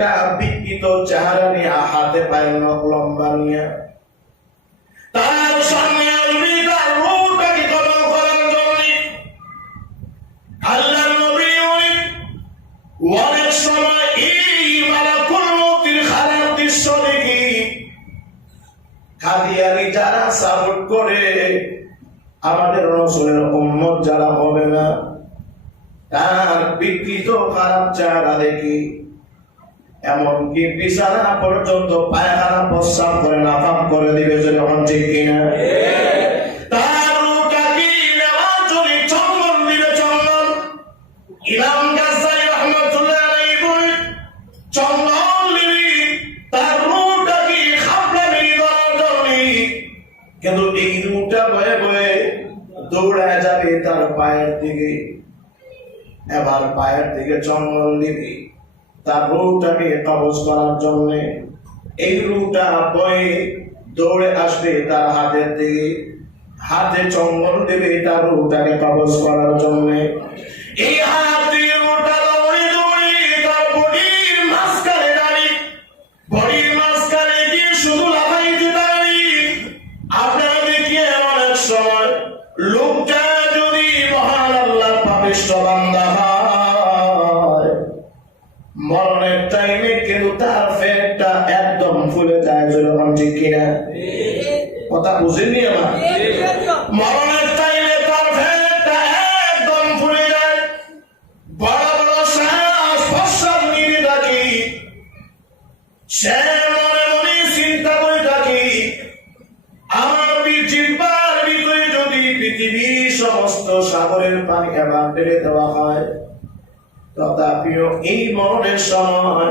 একটা বিকৃত চেহারা নিয়ে, হাতে পায়ে নখ লম্বা নিয়ে তার সামনে আসবি, তার রূপটাকে কবল করার জন্য। আল্লাহর নবী অনেক সময় এই মালাকুল মউতের খারাপ দৃশ্য দেখি কাদিয়ানি যারা সাপোর্ট করে, আমাদের রাসূলের উম্মত যারা হবে না, তার বিকৃত খারাপ চেহারা দেখি এমনকি বিছানা পর্যন্ত পায়খানা প্রস্রাব করে নাপাক করে দিবে, যখন ঠিক কিনা। তার রূপটাকে নেওয়ার জন্য চন্দন দিবে, চন্দন। ইমাম গাজ্জালী রাহমাতুল্লাহ আলাইহি বলেন, চন্দন দিবি তার রূপটাকে খাপলা মেরে দেওয়ার জন্য, কিন্তু এই রূপটা বয়ে বয়ে দৌড়ায় যাবে তার পায়ের দিকে। এবার পায়ের দিকে চন্দন দিবি তার রূপটাকে কবজ করার জন্য। এই রূপটা বয়ে দৌড়ে আসবে তার হাতের দিকে, হাতে চন্দন দেবে তার রূপটাকে কবজ করার জন্য। এই হাত দিয়ে রূপটা দৌড়ে দৌড়ে তার বডির মাঝখানে দাঁড়িয়ে, বডির মাঝখানে গিয়ে শুধু লাফাইতে দাঁড়িয়ে। আপনারা দেখিয়ে অনেক সময় লোকটা যদি মহান আল্লাহর পাপিষ্ঠ বান্দা হয়, মরণের টাইমে কিন্তু তার পেটটা একদম ফুলে যায়, যখন ঠিক কিনা। কথা বুঝেননি আমার? মরণের টাইমে তার পেটটা একদম ফুলে যায়, বড় বড় শ্বাস প্রশ্বাস নিয়ে থাকি। সে মনে মনে চিন্তা করে থাকি, আমার জিহ্বার ভিতরে যদি পৃথিবীর সমস্ত সাগরের পানি এবার ঢেলে দেওয়া হয়, তথাপিও এই মরণের সময়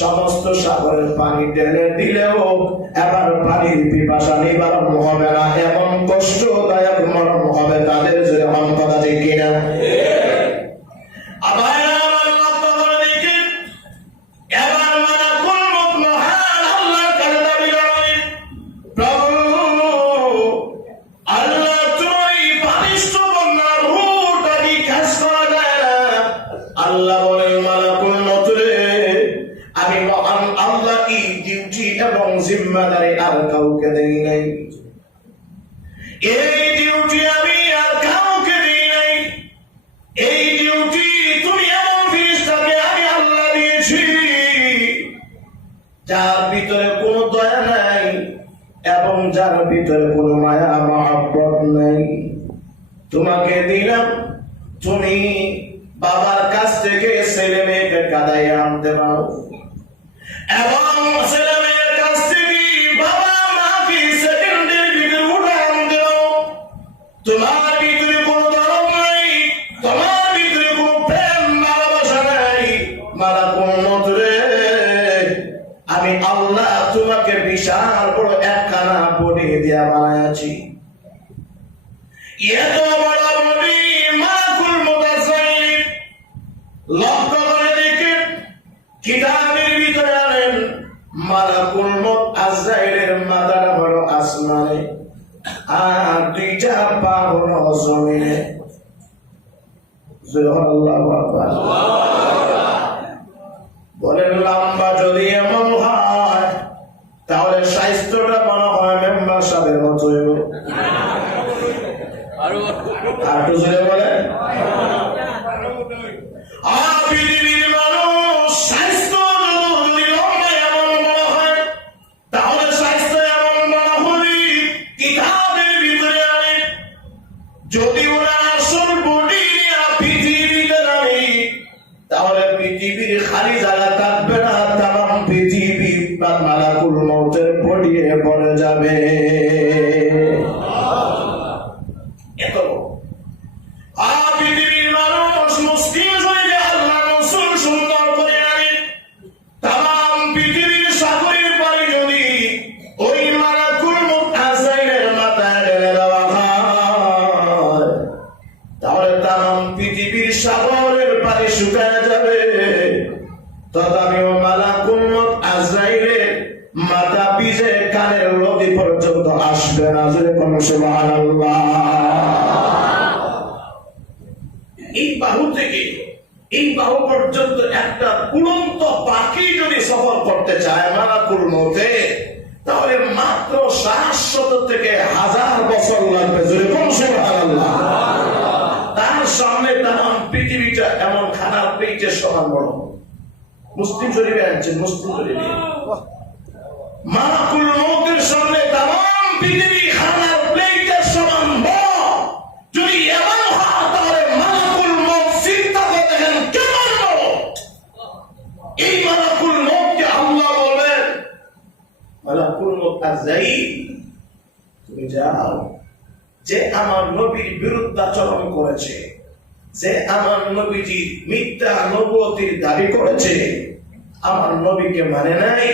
সমস্ত সাগরের পানি ঢেলে দিলেও এবার পানির পিপাসা নিবারণ হবে না, এমন কষ্টদায়ক মরণ হবে তাদের, যেমন কথা ঠিক কিনা। আবার আমার লক্ষ্য করে দেখি, এবার মালাকুল মউত মহান আল্লাহর কাছে দাবি করে, প্রভু আল্লাহ, তোমার এই পাপিষ্ঠ বান্দার রূহটাকে খাস করা যায় না। আল্লাহ বলেন, মালাকুল মউত রে, আমি মহান আল্লাহ এই ডিউটি এবং জিম্মাদারি আর কাউকে দেই নাই। এই ডিউটি আমি আর কাউকে দেই নাই। এই ডিউটি তুমি এমন ফেরেশতাকে আমি আল্লাহ দিয়েছি যার ভিতরে কোনো দয়া নাই এবং যার ভিতরে কোনো মায়া মহব্বত নাই। তোমাকে দিলাম, তুমি বাবার কাছ থেকে ছেলে মেয়েকে কাঁদাইয়া আনতে পারো, এবং ছেলে মেয়ের কাছ থেকে বাবা মাকে সেকেন্ডের ভিতরে উঠে আনতে পারো। তোমার ভিতরে কোনো দরদ নাই, তোমার ভিতরে কোনো প্রেম ভালোবাসা নাই। মালাকুল মউত রে, আমি আল্লাহ তোমাকে বিশাল বড় একখানা বডি দিয়া বানাইছি। এত বড় বডি মালাকুল মউত আজরাইল লক্ষ্য করে দেখেন, কিতাবের ভিতরে আনেন, মালাকুল মউত আজরাইলের মাথাটা হলো আসমানে, আর দুইটা পা হলো জমিনে। আল্লাহু আকবার বলেন। লম্বা যদি এমন হয়, তাহলে স্বাস্থ্যটা মনে হয় মেম্বার সাহেবের মতো হইব। আর তো জোরে বলে, পৃথিবীর মানুষ স্বাস্থ্য যদি লম্বা এমন বড় হয়, তাহলে স্বাস্থ্য এমন বড় হলে কিতাবের ভিতরে আনে, যদি ওরা আসল বডি পৃথিবীতে নামে, তাহলে পৃথিবীর খালি জায়গা থাকবে না, তাম পৃথিবী মালাকুল মউতের বডি পড়ে যাবে। পৃথিবীর মানুষ মুসলিম হয়ে আল্লাহ রাসূল সুন্দর করে আনে, তাম পৃথিবীর সাগরের পানি যদি ওই মালাকুল মউত আজরাইলের মাথায় ঢেলে দেওয়া হয়, তাহলে তাম পৃথিবীর সাগরের পানি শুকায় যাবে। তথাপিও মালাকুল মউত আজরাইলের মাথা ভিজে কানের লতি পর্যন্ত আসবে না। সুবহানাল্লাহ। এই বাহু থেকে এই বাহু পর্যন্ত একটা উড়ন্ত পাখি যদি সফর করতে চায় মালাকুল মউতে, তাহলে মাত্র 700 থেকে 1000 বছর লাগবে। জোরে বলুন সুবহানাল্লাহ। তার সামনে তাম পৃথিবীটা এমন খানার পেটের সমান বড়। মুসলিম শরীফে আনছেন, মুসলিম শরীফে মালাকুল মউতের সামনে তাম পৃথিবী খানার পেটের সমান বড়। যদি এমন হয় তাহলে মালাকুল মউত চিন্তা করে দেখেন কেমন বড়। এই মালাকুল মউতকে আল্লাহ বলেন, মালাকুল মউত আজরাইল, তুমি যাও, যে আমার নবীর বিরুদ্ধাচরণ করেছে, যে আমার নবীজি মিথ্যা নবুয়তির দাবি করেছে, আমার নবীকে মানে নাই,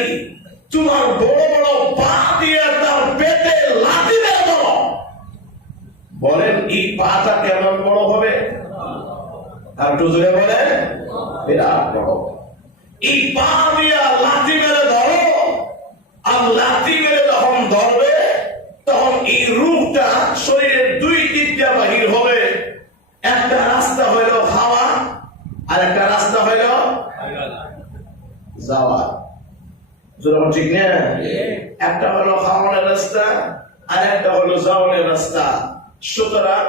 তোমার বড় বড় পা দিয়ে তার পেটে লাথি দিয়ে দাও। বলেন এই পাটা কেমন বড় হবে? আর একটু জোরে বলেন, বিরাট বড়। এই পা দিয়ে লাথি মেরে ধরো, আর লাথি মেরে যখন ধরবে তখন এই রূপটা শরীরের দুই দিক দিয়ে বাহির হবে। একটা রাস্তা হইল খাওয়া, আর একটা রাস্তা হইল যাওয়া। যেরকম ঠিক না? একটা হলো খাওয়ানোর রাস্তা, আর একটা হলো যাওয়ানোর রাস্তা। সুতরাং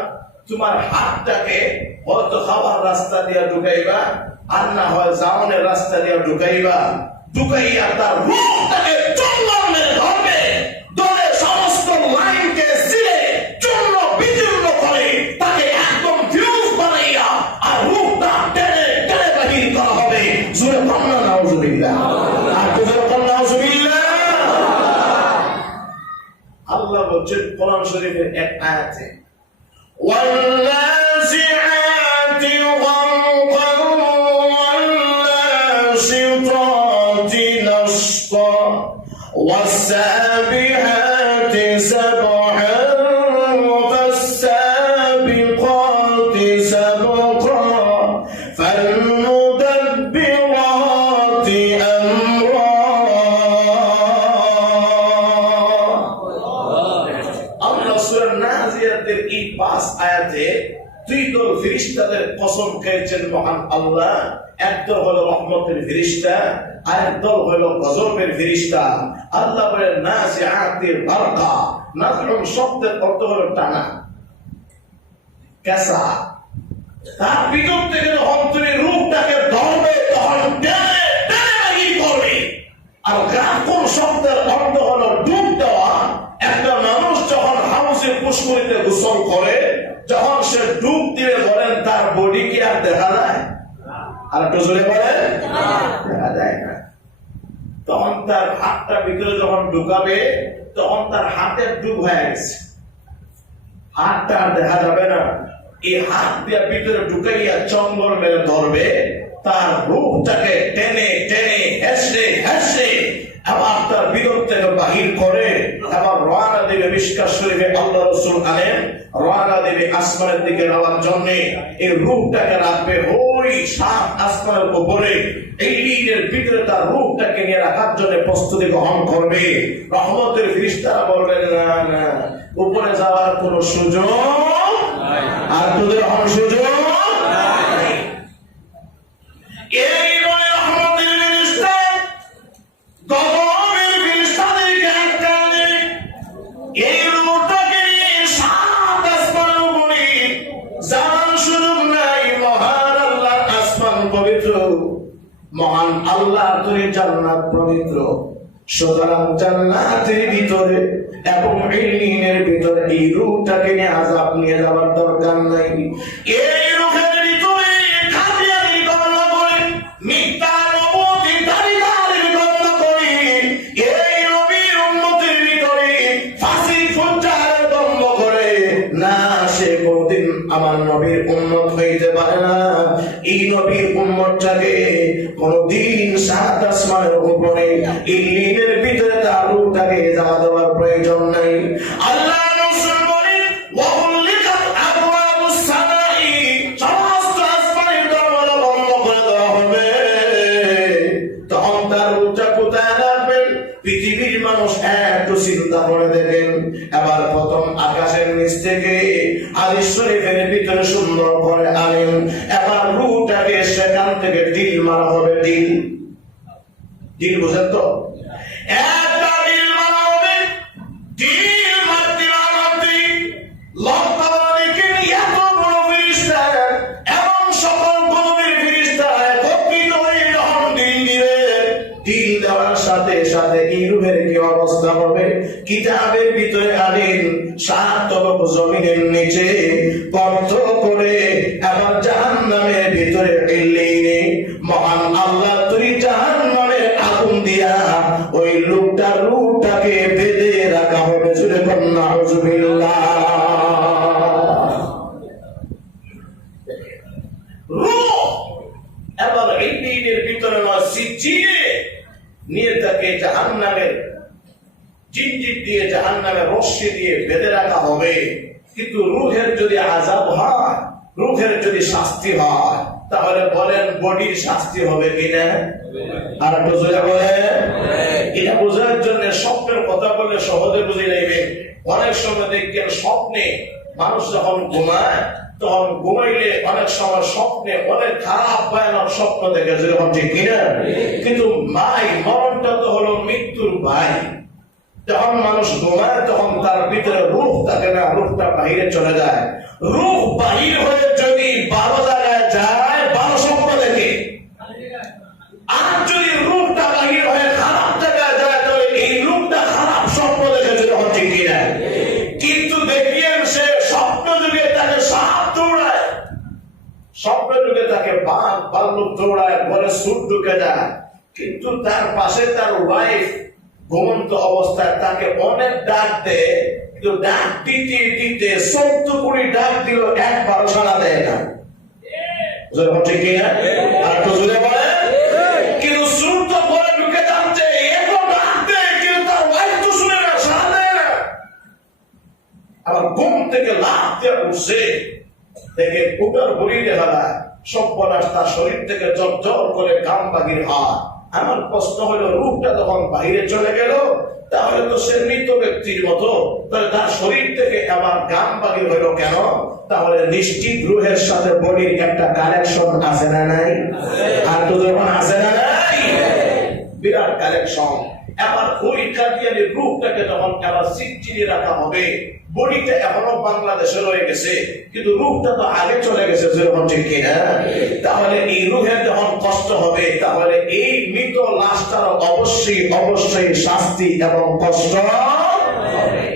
তোমার হাতটাকে হয়তো খাওয়ার রাস্তা দিয়ে ঢুকাইবা, আর না হয় যাওয়ানোর রাস্তা দিয়ে ঢুকাইবা। ঢুকাইয়া তার রূপটাকে চন্দন মেরে ধরবে, ধরে সমস্ত লাইনকে ছিঁড়ে চূর্ণ বিচূর্ণ করে তাকে একদম ফিউজ বানাইয়া আর রূপটা টেনে টেনে বাহির করা হবে। জোরে কন্যা নাউজুবিল্লাহ, আর জোরে কন্যা নাউজুবিল্লাহ। আল্লাহ বলছেন কোরআন শরীফের এক আয়াতে, ওয়াল্লাযিআতি গারকান ওয়াল্নাশিতাতি নাশতা ওয়াসসাবিহাতি সাবহান ফাসসাবিকাতি সাবকা ফালমুদাব্বিরাতি আমরা। আল্লাহ সূরা নাজিয়াতের এই 5 আয়াতে দুই দল ফেরেশতাদের কসম খেয়েছেন মহান আল্লাহ। একদল হলো রহমতের ফেরেশতা, আরেক দল হলো গজবের ফেরেশতা। আল্লাহ বলেন নাজিআতির গারকা, নাজরুম শব্দের অর্থ হলো টানা, কেসা। তার ভিতর থেকে যখন তুমি রূপটাকে ধরবে তখন টেনে টেনে বাহির করবে। আর গারকুন শব্দের অর্থ হলো ডুব দেওয়া। একটা মানুষ যখন হাউসে পুষ্করিতে গোসল করে, যখন সে ডুব দিয়ে বলেন তার বডি কি আর দেখা যায়? আর একটু জোরে বলেন, দেখা যায় না। তখন তার হাতটা ভিতরে যখন ঢুকাবে তখন তার হাতের ডুব হয়ে গেছে, হাতটা আর দেখা যাবে না। এই হাত দিয়ে ভিতরে ঢুকাইয়া চঙ্গল মেরে ধরবে, তার রূপটাকে টেনে টেনে হেসে হেসে আবার তার ভিতর থেকে বাহির করে আবার রওনা দেবে মিশকাত শরীফে। আল্লাহ রাসূল আলেন রওনা দেবে আসমানের দিকে যাওয়ার জন্য। এই রূপটাকে রাখবে ওই 7 আসমানের উপরে, এই লিনের ভিতরে তার রূপটাকে নিয়ে রাখার জন্য প্রস্তুতি গ্রহণ করবে। রহমতের ফেরেশতারা বলবেন না না, উপরে যাওয়ার কোনো সুযোগ নাই, আর তোদের কোনো সুযোগ নাই। এই বলে রহমতের ফেরেশতা গজবের ফেরেশতাদেরকে আটকানে এই রূপটাকে নিয়ে 7 আসমানের উপরে যাওয়ার সুযোগ নাই। মহান আল্লাহ আসমান পবিত্র, মহান আল্লাহ তুই জান্নাত পবিত্র। সুতরাং জান্নাতের ভিতরে এবং ইলিনের ভিতরে এই রূপটাকে নিয়ে আযাব নিয়ে যাওয়ার দরকার নাই। এই রূপের ভিতরে কাদিয়ানি গণনা করে, মিথ্যা নবুয়তি দাবিদারি গণনা করে, এই নবীর উম্মতের ভিতরে ফাসিক ফুজ্জার দ্বন্দ্ব করে না, সে কোনদিন আমার নবীর উম্মত হইতে পারে না। এই নবীর উম্মতটাকে কোনদিন 7 আসমানের উপরে ইলিনের ভিতরে তার রূপটাকে যাওয়া দেওয়ার প্রয়োজন নাই। আল্লাহ রাসূল বলেন ওয়াউলিকাত আবওয়াবুস সামাই, সমস্ত আসমানের দরজা বন্ধ করে দেওয়া হবে। তখন তার রূপটা কোথায় রাখবেন? পৃথিবীর মানুষ একটু চিন্তা করে দেখেন। এবার প্রথম আকাশের নিচ থেকে হাদিস শরীফের ভিতরে সুন্দর করে আনেন। এবার রূহটাকে সেখান থেকে ঢিল মারা হবে। ঢিল ঢিল বুঝেন তো? একটা ঢিল মারা হবে। ঢিল মারতে মারতে লম্বা দিকে এত বড় ফেরেশতা এবং সকল গভীর ফেরেশতা একত্রিত হয়ে যখন ঢিল দিবে, ঢিল দেওয়ার সাথে সাথে এই রূহের কি অবস্থা হবে? কিতাবের ভিতরে আনেন 7 তরফ জমিনের নিচে গর্ত করে আবার জাহান্নামের ভিতরে ইল্লিনে মহান আল্লাহ তুই জাহান্নামের আগুন দিয়া ওই লোকটার রূহটাকে বেঁধে রাখা হবে। জুড়ে বলুন নাউজুবিল্লাহ। রূহ এবার ইল্লিনের ভিতরে সিজিয়ে নিয়ে তাকে জাহান্নামের জিনজির দিয়ে জাহান্নামের রশ্মি দিয়ে বেঁধে রাখা হবে। কিন্তু রূহের যদি আযাব হয়, রূহের যদি শাস্তি হয়, তাহলে বলেন বডির শাস্তি হবে কিনা? আর একটু জোরে বলেন। এটা বোঝার জন্য স্বপ্নের কথা বলে সহজে বুঝে নেবেন। অনেক সময় দেখবেন স্বপ্নে মানুষ যখন ঘুমায়, তখন ঘুমাইলে অনেক সময় স্বপ্নে অনেক খারাপ ভয়ানক স্বপ্ন দেখে, যেরকম ঠিক কিনা? কিন্তু ভাই মরণটা তো হলো মৃত্যুর ভাই। যখন মানুষ ঘুমায় তখন তার ভিতরে রূহ থাকে না, রূহটা বাহিরে চলে যায়। রূহ বাহির হয়ে যদি 12 জায়গায় যায় 12 স্বপ্ন দেখে। আর যদি রূহটা বাহির হয়ে খারাপ জায়গায় যায় তাহলে এই রূহটা খারাপ স্বপ্ন দেখে, যেরকম ঠিক কিনা? কিন্তু দেখিয়েন সে স্বপ্ন যুগে তাকে সাপ দৌড়ায়, স্বপ্ন যুগে তাকে বাঘ ভাল্লুক দৌড়ায়, ঘরে সুট ঢুকে যায়। কিন্তু তার পাশে তার ওয়াইফ ঘুমন্ত অবস্থায় তাকে অনেক ডাক দেয়, কিন্তু ডাক দিতে দিতে 14 কোটি ডাক দিল, একবারও সাড়া দেয় না। ঠিক কিনা? আর একটু জোরে বলে। কিন্তু সুর তো ঘরে ঢুকে যাচ্ছে, এত ডাক দেয় কিন্তু তার ওয়াইফ তো শুনে না, সাড়া দেয় না। আবার ঘুম থেকে লাফ দিয়ে উঠছে, দেখে কুটার বলি দেখা যায় সর্বনাশ, তার শরীর থেকে জ্বর করে ঘাম বাহির হয়। আমার প্রশ্ন হলো, রূহটা যখন বাইরে চলে গেল তাহলে তো সে মৃত ব্যক্তির মতো, তাহলে তার শরীর থেকে আবার ঘাম বাহির হলো কেন? তাহলে নিশ্চিত রূহের সাথে বডির একটা কানেকশন আছে না নাই? আর তো যখন আছে না নাই, বিরাট কানেকশন। এবার ওই কাদিয়ানি রূহটাকে যখন আবার সিজিয়ে রাখা হবে, বডিটা এখনো বাংলাদেশে রয়ে গেছে কিন্তু রূহটা তো আগে চলে গেছে, যেরকম ঠিক কিনা? তাহলে এই রূহের যখন কষ্ট হবে তাহলে এই মৃত লাশটার অবশ্যই অবশ্যই শাস্তি এবং কষ্ট হবে।